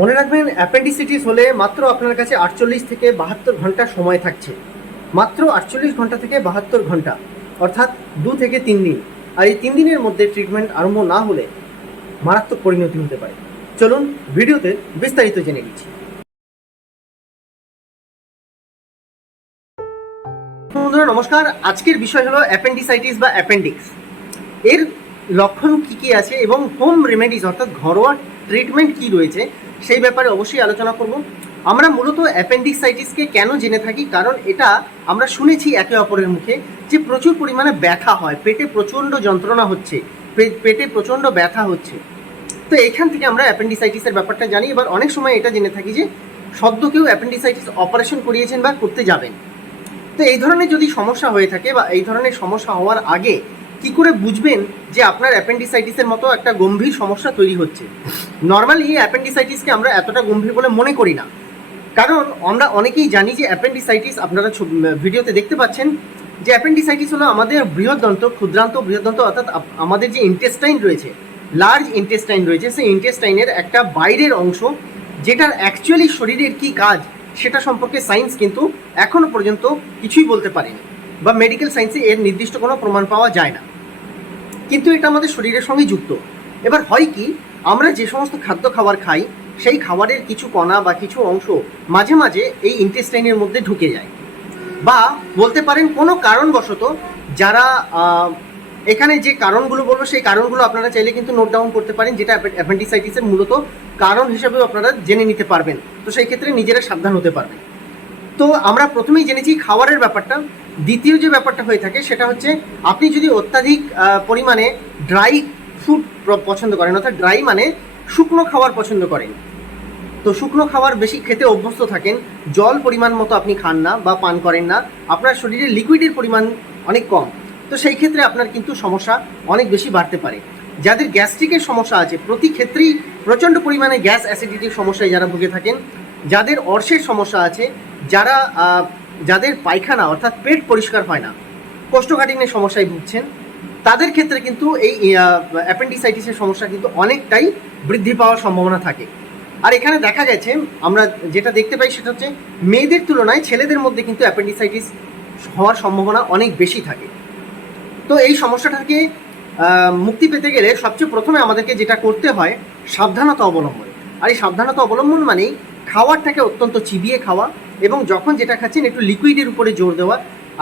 মনে রাখবেন অ্যাপেন্ডিসিটিস হলে মাত্র আপনার কাছে আটচল্লিশ থেকে বাহাত্তর ঘণ্টা সময় থাকছে। মাত্র আটচল্লিশ ঘণ্টা থেকে বাহাত্তর ঘণ্টা, অর্থাৎ দু থেকে তিন দিন। আর এই তিন দিনের মধ্যে ট্রিটমেন্ট আরম্ভ না হলে মারাত্মক পরিণতি হতে পারে। চলুন ভিডিওতে বিস্তারিত জেনে নিচ্ছি। বন্ধুরা, নমস্কার। আজকের বিষয় হলো অ্যাপেন্ডিসাইটিস বা অ্যাপেন্ডিক্স। এর লক্ষণ কি কি আছে এবং হোম রেমেডিস অর্থাৎ ঘরোয়া ট্রিটমেন্ট কি রয়েছে সেই ব্যাপারে অবশ্যই আলোচনা করব। আমরা মূলত অ্যাপেন্ডিক্সাইটিসকে কেন জেনে থাকি? কারণ এটা আমরা শুনেছি একে অপরের মুখে যে প্রচুর পরিমাণে ব্যথা হয়। পেটে প্রচণ্ড যন্ত্রণা হচ্ছে। পেটে প্রচণ্ড ব্যথা হচ্ছে। তো এখান থেকে আমরা অ্যাপেন্ডিসাইটিসের ব্যাপারটা জানি। এবার অনেক সময় এটা জেনে থাকি যে সদ্য কেউ অ্যাপেন্ডিসাইটিস অপারেশন করিয়েছেন বা করতে যাবেন। তো এই ধরনের যদি সমস্যা হয়ে থাকে বা এই ধরনের সমস্যা হওয়ার আগে কি করে বুঝবেন যে আপনার অ্যাপেন্ডিসাইটিসের মতো একটা গম্ভীর সমস্যা তৈরি হচ্ছে? নর্মালি অ্যাপেন্ডিসাইটিসকে আমরা এতটা গম্ভীর বলে মনে করি না। কারণ আমরা অনেকেই জানি যে অ্যাপেন্ডিসাইটিস, আপনারা ভিডিওতে দেখতে পাচ্ছেন যে অ্যাপেন্ডিসাইটিস হলো আমাদের বৃহদন্ত ক্ষুদ্রান্ত বৃহদন্ত অর্থাৎ আমাদের যে ইন্টেস্টাইন রয়েছে লার্জ ইন্টেস্টাইন রয়েছে, সেই ইন্টেস্টাইনের একটা বাইরের অংশ, যেটার অ্যাকচুয়ালি শরীরের কি কাজ, সেটা সম্পর্কে সায়েন্স কিন্তু এখনও পর্যন্ত কিছুই বলতে পারেনি। বা মেডিকেল সায়েন্সে এর নির্দিষ্ট কোনো প্রমাণ পাওয়া যায় না। কিন্তু এটা আমাদের শরীরের সঙ্গে যুক্ত। এবার হয় কি, আমরা যে সমস্ত খাদ্য খাবার খাই, সেই খাবারের কিছু কণা বা কিছু অংশ মাঝে মাঝে এই ইন্টেস্টাইনের মধ্যে ঢুকে যায়। বা বলতে পারেন কোনো কারণবশত যারা এখানে যে কারণগুলো বলব, সেই কারণগুলো আপনারা চাইলে কিন্তু নোট ডাউন করতে পারেন, যেটা অ্যাপেন্ডিসাইটিসের মূলত কারণ হিসেবেও আপনারা জেনে নিতে পারবেন। তো সেই ক্ষেত্রে নিজেরা সাবধান হতে পারবেন। তো আমরা প্রথমেই জেনেছি খাবারের ব্যাপারটা। দ্বিতীয় যে ব্যাপারটা হয়ে থাকে সেটা হচ্ছে আপনি যদি অত্যাধিক পরিমাণে ড্রাই ফুড পছন্দ করেন, অর্থাৎ ড্রাই মানে শুকনো খাবার পছন্দ করেন। তো শুকনো খাবার বেশি খেতে অভ্যস্ত থাকেন, জল পরিমাণ মতো আপনি খান না বা পান করেন না, আপনার শরীরে লিকুইডের পরিমাণ অনেক কম। তো সেই ক্ষেত্রে আপনার কিন্তু সমস্যা অনেক বেশি বাড়তে পারে। যাদের গ্যাস্ট্রিকের সমস্যা আছে, প্রতি ক্ষেত্রেই প্রচণ্ড পরিমাণে গ্যাস অ্যাসিডিটির সমস্যায় যারা ভুগে থাকেন যাদের অর্শের সমস্যা আছে, যারা যাদের পায়খানা অর্থাৎ পেট পরিষ্কার হয় না, কোষ্ঠকাঠিন্যের সমস্যায় ভুগছেন, তাদের ক্ষেত্রে কিন্তু এই অ্যাপেন্ডিসাইটিসের সমস্যা কিন্তু অনেকটাই বৃদ্ধি পাওয়ার সম্ভাবনা থাকে। আর এখানে দেখা গেছে, আমরা যেটা দেখতে পাই সেটা হচ্ছে, মেয়েদের তুলনায় ছেলেদের মধ্যে কিন্তু অ্যাপেন্ডিসাইটিস হওয়ার সম্ভাবনা অনেক বেশি থাকে। তো এই সমস্যাটাকে মুক্তি পেতে গেলে সবচেয়ে প্রথমে আমাদেরকে যেটা করতে হয়, সাবধানতা অবলম্বন। আর এই সাবধানতা অবলম্বন মানেই খাবারটাকে অত্যন্ত চিবিয়ে খাওয়া এবং যখন যেটা খাচ্ছেন একটু লিকুইডের উপরে জোর দেওয়া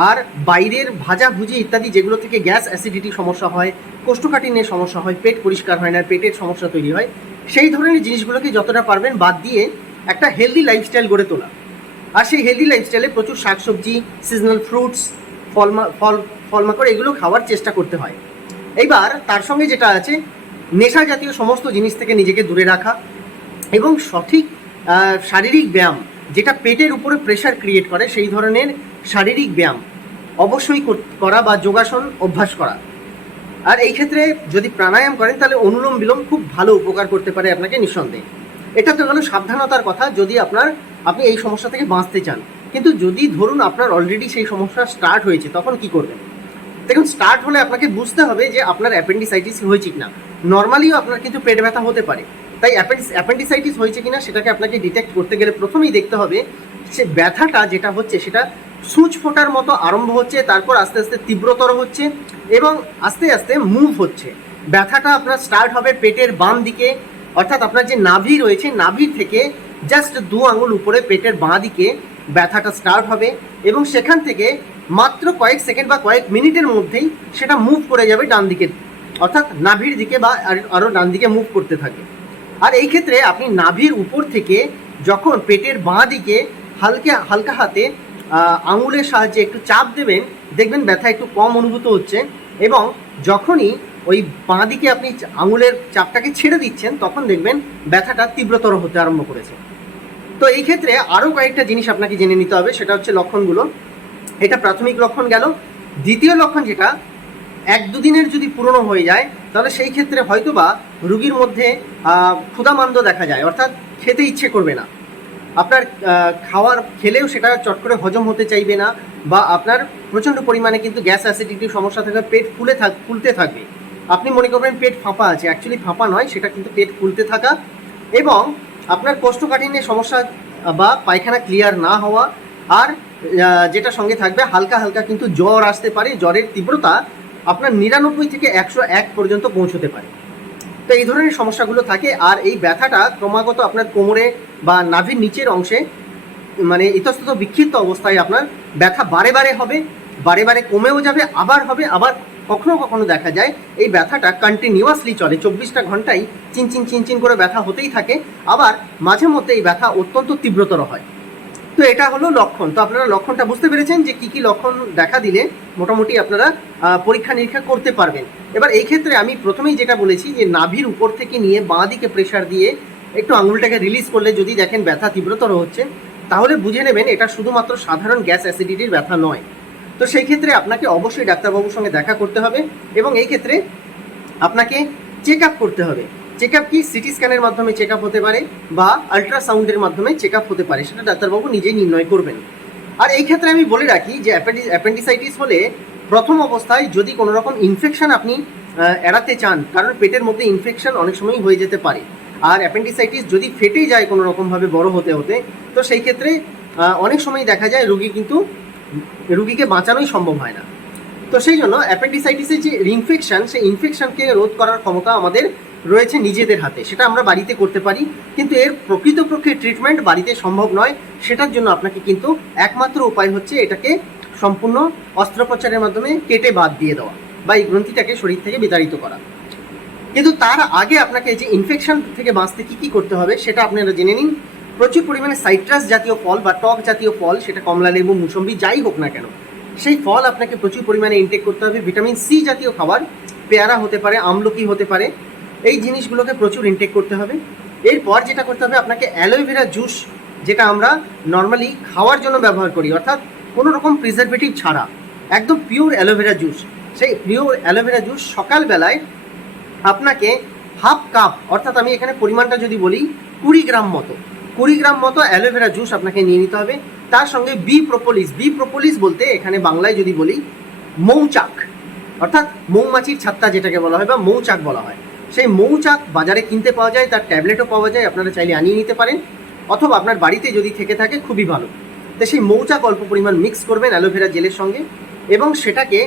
আর বাইরের ভাজা ভুজি ইত্যাদি যেগুলো থেকে গ্যাস অ্যাসিডিটি সমস্যা হয়, কোষ্ঠকাঠিন্যের সমস্যা হয়, পেট পরিষ্কার হয় না, পেটের সমস্যা তৈরি হয়, সেই ধরনের জিনিসগুলোকে যতটা পারবেন বাদ দিয়ে একটা হেলদি লাইফস্টাইল গড়ে তোলা। আর সেই হেলদি লাইফস্টাইলে প্রচুর শাকসবজি সিজনাল ফ্রুটস ফল ফল, ফলমাকড় এগুলো খাওয়ার চেষ্টা করতে হয়। এইবার তার সঙ্গে যেটা আছে, নেশা জাতীয় সমস্ত জিনিস থেকে নিজেকে দূরে রাখা এবং সঠিক শারীরিক ব্যায়াম, যেটা পেটের উপরে প্রেশার ক্রিয়েট করে, সেই ধরনের শারীরিক ব্যায়াম অবশ্যই করা বা যোগাসন অভ্যাস করা। আর এই ক্ষেত্রে যদি প্রাণায়াম করেন, তাহলে অনুলোম বিলোম খুব ভালো উপকার করতে পারে আপনাকে নিঃসন্দেহে। এটা তো গেল সাবধানতার কথা, যদি আপনার, আপনি এই সমস্যা থেকে বাঁচতে চান। কিন্তু যদি ধরুন আপনার অলরেডি সেই সমস্যা স্টার্ট হয়েছে, তখন কি করবেন? দেখুন স্টার্ট হলে আপনাকে বুঝতে হবে যে আপনার অ্যাপেন্ডিসাইটিস হয়েছে কিনা। নর্মালিও আপনার কিন্তু পেট ব্যথা হতে পারে। তাই অ্যাপেন্ডিসাইটিস হয়েছে কিনা সেটাকে আপনাকে ডিটেক্ট করতে গেলে প্রথমেই দেখতে হবে সে ব্যথাটা যেটা হচ্ছে সেটা সূচ ফোটার মতো আরম্ভ হচ্ছে, তারপর আস্তে আস্তে তীব্রতর হচ্ছে এবং আস্তে আস্তে মুভ হচ্ছে। ব্যথাটা আপনার স্টার্ট হবে পেটের বাম দিকে, অর্থাৎ আপনার যে নাভি রয়েছে, নাভির থেকে জাস্ট দু আঙুল উপরে পেটের বাঁ দিকে ব্যথাটা স্টার্ট হবে এবং সেখান থেকে মাত্র কয়েক সেকেন্ড বা কয়েক মিনিটের মধ্যেই সেটা মুভ করে যাবে ডান দিকে, অর্থাৎ নাভির দিকে বা আর- আরও ডান দিকে মুভ করতে থাকে। আর এই ক্ষেত্রে আপনি নাভির উপর থেকে যখন পেটের বাঁ দিকে হালকা হালকা হাতে আঙুলের সাহায্যে একটু চাপ দেবেন, দেখবেন ব্যথা একটু কম অনুভূত হচ্ছে এবং যখনই ওই বাঁ দিকে আপনি আঙুলের চাপটাকে ছেড়ে দিচ্ছেন, তখন দেখবেন ব্যথাটা তীব্রতর হতে আরম্ভ করেছে। তো এই ক্ষেত্রে আরও কয়েকটা জিনিস আপনাকে জেনে নিতে হবে, সেটা হচ্ছে লক্ষণগুলো। এটা প্রাথমিক লক্ষণ গেল। দ্বিতীয় লক্ষণ যেটা এক দুদিনের যদি পুরনো হয়ে যায় তাহলে সেই ক্ষেত্রে হয়তোবা রুগীর মধ্যে আহ, ক্ষুধামান্দ দেখা যায় অর্থাৎ খেতে ইচ্ছে করবে না। আপনার খাওয়ার খেলেও সেটা চট করে হজম হতে চাইবে না বা আপনার প্রচণ্ড পরিমাণে কিন্তু গ্যাস অ্যাসিডিটির সমস্যা থাকবে পেট ফুলে থাক ফুলতে থাকবে। আপনি মনে করবেন পেট ফাঁপা আছে অ্যাকচুয়ালি ফাঁপা নয় সেটা কিন্তু পেট ফুলতে থাকা। এবং আপনার কোষ্ঠকাঠিন্যের সমস্যা বা পায়খানা ক্লিয়ার না হওয়া আর যেটা সঙ্গে থাকবে হালকা হালকা কিন্তু জ্বর আসতে পারে জ্বরের তীব্রতা আপনার নিরানব্বই থেকে একশো এক পর্যন্ত পৌঁছতে পারে। তো এই ধরনের সমস্যাগুলো থাকে, আর এই ব্যথাটা ক্রমাগত আপনার কোমরে বা নাভির নিচের অংশে মানে ইতস্তত বিক্ষিপ্ত অবস্থায় আপনার ব্যথা বারে বারে হবে, বারে বারে কমেও যাবে, আবার হবে, আবার কখনো কখনো দেখা যায় এই ব্যথাটা কন্টিনিউয়াসলি চলে, চব্বিশটা ঘন্টায় চিনচিন চিনচিন করে ব্যথা হতেই থাকে, আবার মাঝে মধ্যে এই ব্যথা অত্যন্ত তীব্রতর হয়। তো এটা হলো লক্ষণ। তো আপনারা লক্ষণটা বুঝতে পেরেছেন যে কি কি লক্ষণ দেখা দিলে মোটামুটি আপনারা পরীক্ষা নিরীক্ষা করতে পারবেন। এবার এই ক্ষেত্রে আমি প্রথমেই যেটা বলেছি যে নাভির উপর থেকে নিয়ে বাঁ দিকে প্রেশার দিয়ে একটু আঙুলটাকে রিলিজ করলে যদি দেখেন ব্যথা তীব্রতর হচ্ছে, তাহলে বুঝে নেবেন এটা শুধুমাত্র সাধারণ গ্যাস অ্যাসিডিটির ব্যথা নয়। তো সেই ক্ষেত্রে আপনাকে অবশ্যই ডাক্তারবাবুর সঙ্গে দেখা করতে হবে এবং এই ক্ষেত্রে আপনাকে চেক আপ করতে হবে। চেক আপ কি সিটি স্ক্যানের মাধ্যমে চেক আপ হতে পারে বা আলট্রাসাউন্ডের মাধ্যমে চেক আপ হতে পারে, সেটা ডাক্তারবাবু নিজেই নির্ণয় করবেন। আর এই ক্ষেত্রে আমি বলে রাখি যে অ্যাপেন্ডিসাইটিস হলে প্রথম অবস্থায় যদি কোনো রকম ইনফেকশন আপনি এড়াতে চান, কারণ পেটের মধ্যে ইনফেকশন অনেক সময় হয়ে যেতে পারে। আর অ্যাপেন্ডিসাইটিস যদি ফেটে যায় কোনো রকমভাবে বড় হতে হতে, তো সেই ক্ষেত্রে অনেক সময় দেখা যায় রুগী কিন্তু রুগীকে বাঁচানোই সম্ভব হয় না। তো সেই জন্য অ্যাপেন্ডিসাইটিসের যে ইনফেকশন সেই ইনফেকশনকে রোধ করার ক্ষমতা আমাদের রয়েছে নিজেদের হাতে। সেটা আমরা বাড়িতে করতে পারি, কিন্তু এর প্রকৃতপক্ষে ট্রিটমেন্ট বাড়িতে সম্ভব নয়। সেটার জন্য আপনাকে কিন্তু একমাত্র উপায় হচ্ছে এটাকে সম্পূর্ণ অস্ত্রোপচারের মাধ্যমে কেটে বাদ দিয়ে দেওয়া বা এই গ্রন্থিটাকে শরীর থেকে বিতাড়িত করা। কিন্তু তার আগে আপনাকে যে ইনফেকশন থেকে বাঁচতে কি কি করতে হবে, সেটা আপনারা জেনে নিন। প্রচুর পরিমাণে সাইট্রাস জাতীয় ফল বা টক জাতীয় ফল, সেটা কমলা, লেবু, মুসম্বি, যাই হোক না কেন, সেই ফল আপনাকে প্রচুর পরিমাণে ইনটেক করতে হবে। ভিটামিন সি জাতীয় খাবার, পেয়ারা হতে পারে, আমলকি হতে পারে এই জিনিসগুলোকে প্রচুর ইনটেক করতে হবে। এরপর যেটা করতে হবে, আপনাকে অ্যালোভেরা জুস যেটা আমরা নর্মালি খাওয়ার জন্য ব্যবহার করি, অর্থাৎ কোনো রকম প্রিজারভেটিভ ছাড়া, একদম pure aloe vera juice pure aloe vera সকালবেলায় আপনাকে হাফ কাপ অর্থাৎ আমি এখানে পরিমাণটা যদি বলি, কুড়ি গ্রাম মতো, কুড়ি গ্রাম মতো অ্যালোভেরা জুস আপনাকে নিয়ে নিতে হবে। তার সঙ্গে বি প্রোপোলিস বি প্রোপোলিস বলতে এখানে বাংলায় যদি বলি, মৌচাক, অর্থাৎ মৌমাছির ছাত্তা যেটাকে বলা হয় বা মৌচাক বলা হয়। সেই মৌচাক বাজারে কিনতে পাওয়া যায়, তার ট্যাবলেটও পাওয়া যায়, আপনারা চাইলে আনিয়ে নিতে পারেন। অথবা আপনার বাড়িতে যদি থেকে থাকে, খুবই ভালো। তো সেই মৌচাক অল্প পরিমাণ মিক্স করবেন অ্যালোভেরা জেলের সঙ্গে এবং সেটাকে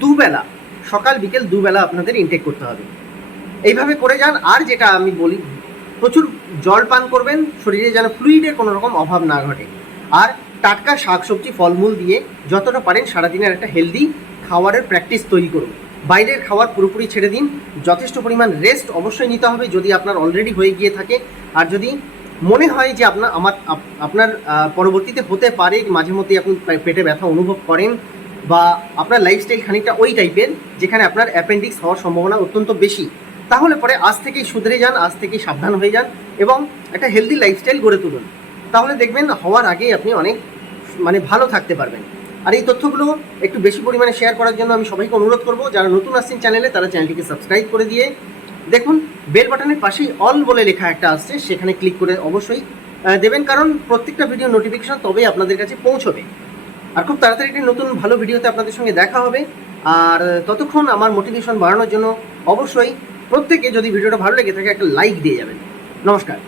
দুবেলা, সকাল, বিকেল দুবেলা আপনাদের ইনটেক করতে হবে। এইভাবে করে যান, আর যেটা আমি বলি, প্রচুর জল পান করবেন, শরীরে যেন ফ্লুইডের কোনো রকম অভাব না ঘটে। আর টাটকা শাকসবজি, ফলমূল দিয়ে যতটা পারেন সারাদিনের একটা হেলদি খাওয়ারের প্র্যাকটিস তৈরি করুন। বাইরের খাওয়ার পুরোপুরি ছেড়ে দিন। যথেষ্ট পরিমাণ রেস্ট অবশ্যই নিতে হবে যদি আপনার অলরেডি হয়ে গিয়ে থাকে। আর যদি মনে হয় যে আপনার, আমার, আপ- আপনার পরবর্তীতে হতে পারে মাঝে মধ্যে আপনি পেটে ব্যথা অনুভব করেন বা আপনার লাইফস্টাইল খানিকটা ওই টাইপের যেখানে আপনার অ্যাপেন্ডিক্স হওয়ার সম্ভাবনা অত্যন্ত বেশি, তাহলে পরে আজ থেকেই শুধরে যান, আজ থেকেই সাবধান হয়ে যান এবং একটা হেলদি লাইফস্টাইল গড়ে তুলুন। তাহলে দেখবেন হওয়ার আগেই আপনি অনেক মানে ভালো থাকতে পারবেন। আর এই তথ্যগুলো একটু বেশি পরিমাণে শেয়ার করার জন্য আমি সবাইকে অনুরোধ করব, যারা নতুন আসছেন চ্যানেলে তারা চ্যানেলটিকে সাবস্ক্রাইব করে দিয়ে দেখুন বেল বাটনের পাশেই অল বলে লেখা একটা আসছে, সেখানে ক্লিক করে অবশ্যই দেবেন, কারণ প্রত্যেকটা ভিডিও নোটিফিকেশন তবেই আপনাদের কাছে পৌঁছবে। আর খুব তাড়াতাড়ি একটি নতুন ভালো ভিডিওতে আপনাদের সঙ্গে দেখা হবে। আর ততক্ষণ আমার মোটিভেশন বাড়ানোর জন্য অবশ্যই প্রত্যেকে যদি ভিডিওটা ভালো লেগে থাকে, একটা লাইক দিয়ে যাবেন। নমস্কার।